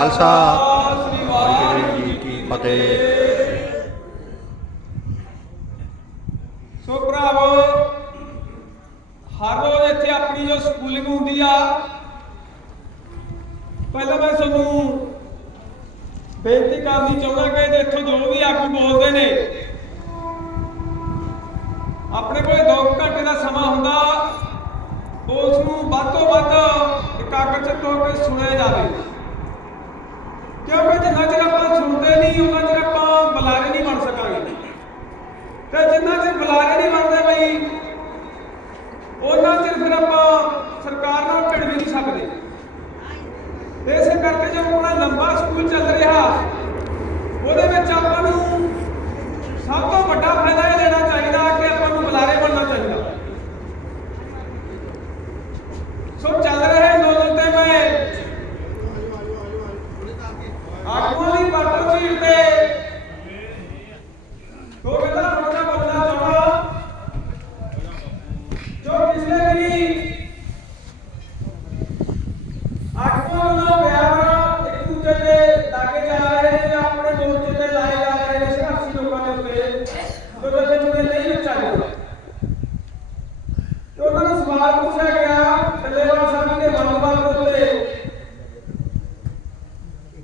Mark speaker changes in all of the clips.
Speaker 1: ਖਾਲਸਾ। ਵਾਹਿਗੁਰੂ ਜੀ ਕੀ ਫਤਿਹ ਸੋ ਭਰਾਵੋ, ਹਰ ਰੋਜ਼ ਇੱਥੇ ਆਪਣੀ ਜੋ ਸਕੂਲਿੰਗ ਹੁੰਦੀ ਆ, ਪਹਿਲਾਂ ਮੈਂ ਤੁਹਾਨੂੰ ਬੇਨਤੀ ਕਰਨੀ ਚਾਹੁੰਦਾ ਕਿ ਇੱਥੋਂ ਜੋ ਵੀ ਆਗੂ ਬੋਲਦੇ ਨੇ, ਆਪਣੇ ਕੋਲ ਦੋ ਘੰਟੇ ਦਾ ਸਮਾਂ ਹੁੰਦਾ, ਉਸ ਨੂੰ ਵੱਧ ਤੋਂ ਵੱਧ ਇਕਾਗਰਚਿਤ ਹੋ ਕੇ ਸੁਣਿਆ ਜਾਵੇ। ਕਿਉਂਕਿ ਜਿੰਨਾ ਚਿਰ ਆਪਾਂ ਸੁਣਦੇ ਨਹੀਂ ਉਹਨਾਂ ਚਿਰ ਆਪਾਂ ਬੁਲਾਰੇ ਨਹੀਂ ਬਣ ਸਕਾਂਗੇ। ਤੇ ਜਿੰਨਾ ਚਿਰ ਬੁਲਾਰੇ ਨਹੀਂ ਬਣਦੇ ਬਈ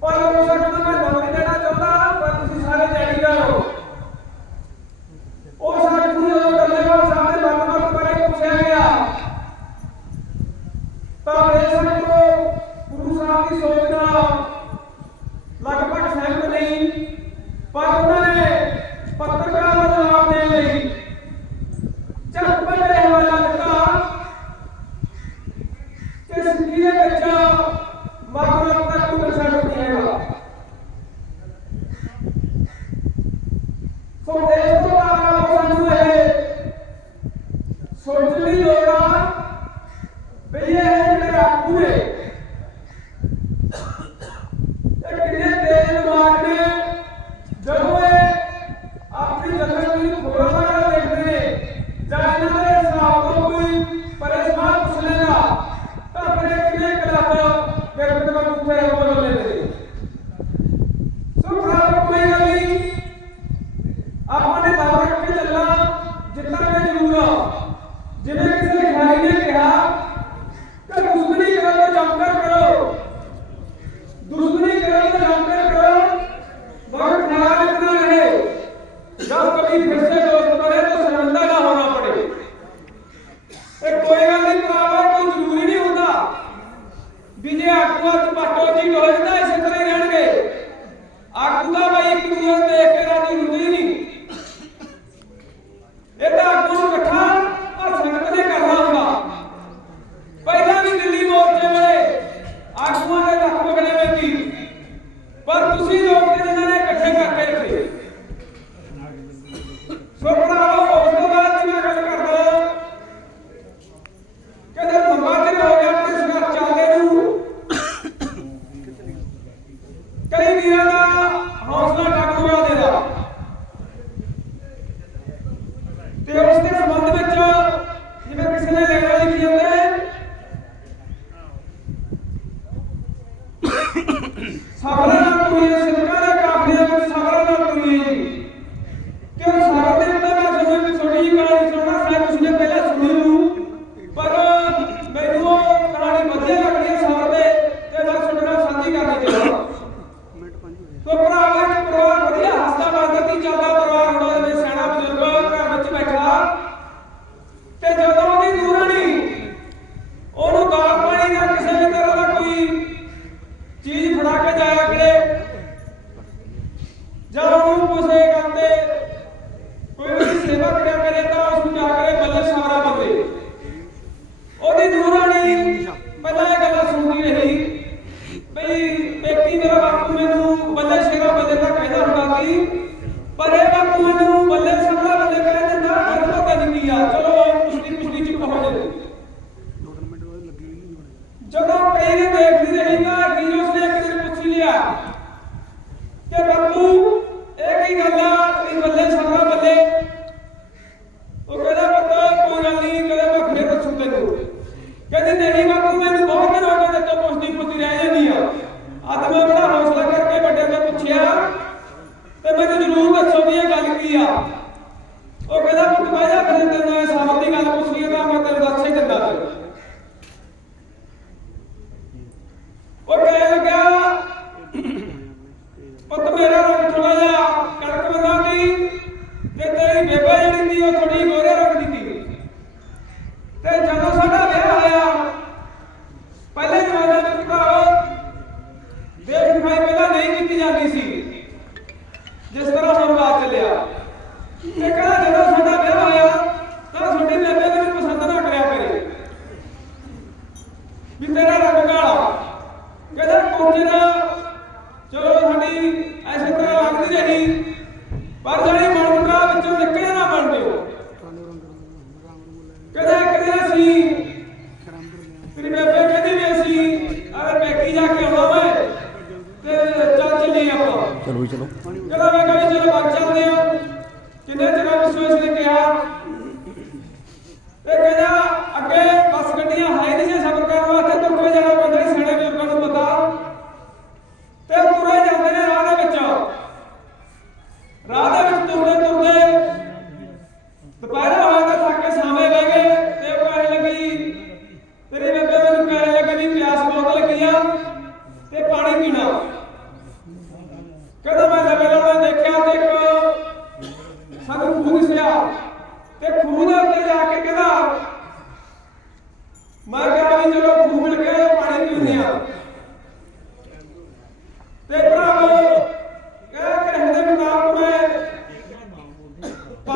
Speaker 1: ਔਰ ਪ੍ਰੋਫੈਸਰ ਨੂੰ ਮੈਂ ਨੌਕਰੀ ਦੇਣਾ ਚਾਹੁੰਦਾ ਪਰ ਤੁਸੀਂ ਸਾਰੇ ਚੈਡੀਗਰ ਹੋ ਉਹ ਸਾਡੇ ਨੂੰ ਜਦੋਂ ਡੱਲੇਵਾਲ ਸਾਹਿਬ ਦੇ ਲੰਬਾ ਬਾਰੇ ਪੁੱਛਿਆ ਗਿਆ ਤਾਂ ਪ੍ਰੋਫੈਸਰ ਨੂੰ ਗੁਰੂ ਸਾਹਿਬ ਦੀ ਸੋਚ ਨਾਲ ਲਗਭਗ ਸਹਿਮਤ ਨਹੀਂ ਪਰ ਉਹਨਾਂ ਨੇ ਪੱਤਰਕਾਰਾਂ ਨੂੰ ਜਵਾਬ ਦੇਣ ਲਈ ਚੱਕਪੇ ਦੇ ਹਵਾਲਾ ਦਿੱਤਾ ਕਿ ਸਿੱਖੀ ਦੇ ਵਿੱਚ ਮਗਰੋਂ So, today, Laura, we are going to do it. ਪੇਕੀ ਮੇਰਾ ਬਾਪੂ ਮੈਨੂੰ ਬੱਲੇ ਸ਼ੇਰਾ ਬੱਲੇ ਦਾ ਕਹਿੰਦਾ ਹੁੰਦਾ ਸੀ। ਪਰ ਇਹ ਬਾਪੂ ਮੈਨੂੰ ਬੱਲੇ ਸ਼ੇਰਾ ਬੱਲੇ ਕਹਿ ਦਿੰਦਾ, ਹਰ ਪਤਾ ਨਹੀਂ ਕੀ ਆ ਚਲੋ ਪੁਸ਼ਟੀ ਪੁਸ਼ਟੀ ਚ ਪਹੁੰਚ ਗਏ। ਜਦੋਂ ਕਈ ਨੇ ਦੇਖਦੀ ਰਹੀ ਨਾ ਕਿ ਉਸਨੇ ਇੱਕ ਦਿਨ ਪੁੱਛ ਲਿਆ ਕਿ ਬਾਪੂ, ਇਹ ਕੀ ਗੱਲ ਆ? ਕਿ ਬੱਲੇ ਸ਼ੇਰਾ ਬੱਲੇ? ਉਹ ਕਹਿੰਦਾ, ਪਤਾ, ਕੋਈ ਗੱਲ ਨਹੀਂ ਕਹਿੰਦਾ ਮੈਂ ਫੇਰ ਦੱਸੂ ਤੈਨੂੰ। ਕਹਿੰਦੀ, ਨਹੀਂ ਬਾਪੂ, ਮੈਨੂੰ ਬਹੁਤ ਦਿਨ ਹੋ ਗਏ ਤੇ ਤੋਂ ਆ ਬੜਾ ਹੌਸਲਾ ਕਰਕੇ ਵੱਡੇ ਤੋਂ ਪੁੱਛਿਆ ਤੇ ਮੈਨੂੰ ਜ਼ਰੂਰ ਦੱਸੋ ਵੀ ਇਹ ਗੱਲ ਕੀ ਆ। ਉਹ ਕਹਿੰਦਾ, ਪੁੱਤ ਬਹਿ ਜਾ ਫਿਰ ਤੈਨੂੰ ਇਹ ਸਾਹਬ ਦੀ ਗੱਲ ਪੁੱਛਣੀ ਤਾਂ ਮੈਂ ਤੈਨੂੰ ਦੱਸ ਹੀ ਦਿੰਦਾ ਸੀ। ਉਹ ਕਹਿ ਲੱਗਾ ਪੁੱਤ, ਮੇਰਾ ਰੰਗ ਥੋੜਾ ਜਾ ਕੜਕ ਬੰਦਾ ਨਹੀਂ ਤੇ ਤੇਰੀ ਬੇਬਾ ਜਿਹੜੀ ਸੀ ਉਹ ਥੋੜੀ ਇਹ ਕਹਿੰਦਾ ਜਦੋਂ ਸਾਡਾ ਵਿਆਹ ਹੋਇਆ ਤਾਂ ਤੁਹਾਡੀ ਬੇਬੇ ਮੈਨੂੰ ਪਸੰਦ ਨਾ ਕਰਿਆ ਕਰੇ। ਵੀ ਤੇਰਾ ਰੰਗ ਕਾਲਾ ਕਹਿੰਦਾ ਕੋਚੇ ਦਾ ਚਲੋ ਸਾਡੀ ਐਸੇ ਤਰ੍ਹਾਂ ਲੱਗਦੀ ਰਹੀ ਪਰ ਜਿਹੜੀ ਮਨਮੁੰਡਾ ਵਿੱਚੋਂ ਨਿਕਲਿਆ ਨਾ ਬਣ ਦਿਓ ਕਹਿੰਦਾ ਦਿਨ ਅਸੀਂ ਤੇਰੀ ਬੇਬੇ ਕਹਿੰਦੀ ਵੀ ਅਸੀਂ ਅਗਰ ਪੈਕੀ ਜਾ ਕੇ ਆਉਣਾ ਵਾ ਤੇ ਚੱਲ ਚੱਲੀਏ ਆਪਾਂ।
Speaker 2: ਚਲੋ ਚਲੋ।
Speaker 1: ਕਹਿੰਦਾ ਮੈਂ ਕਿਹਾ ਵੀ ਚਲੋ ਬਾਗ ਚੱਲਦੇ ਆ। ਕਿੰਨੇ ਚਿਰ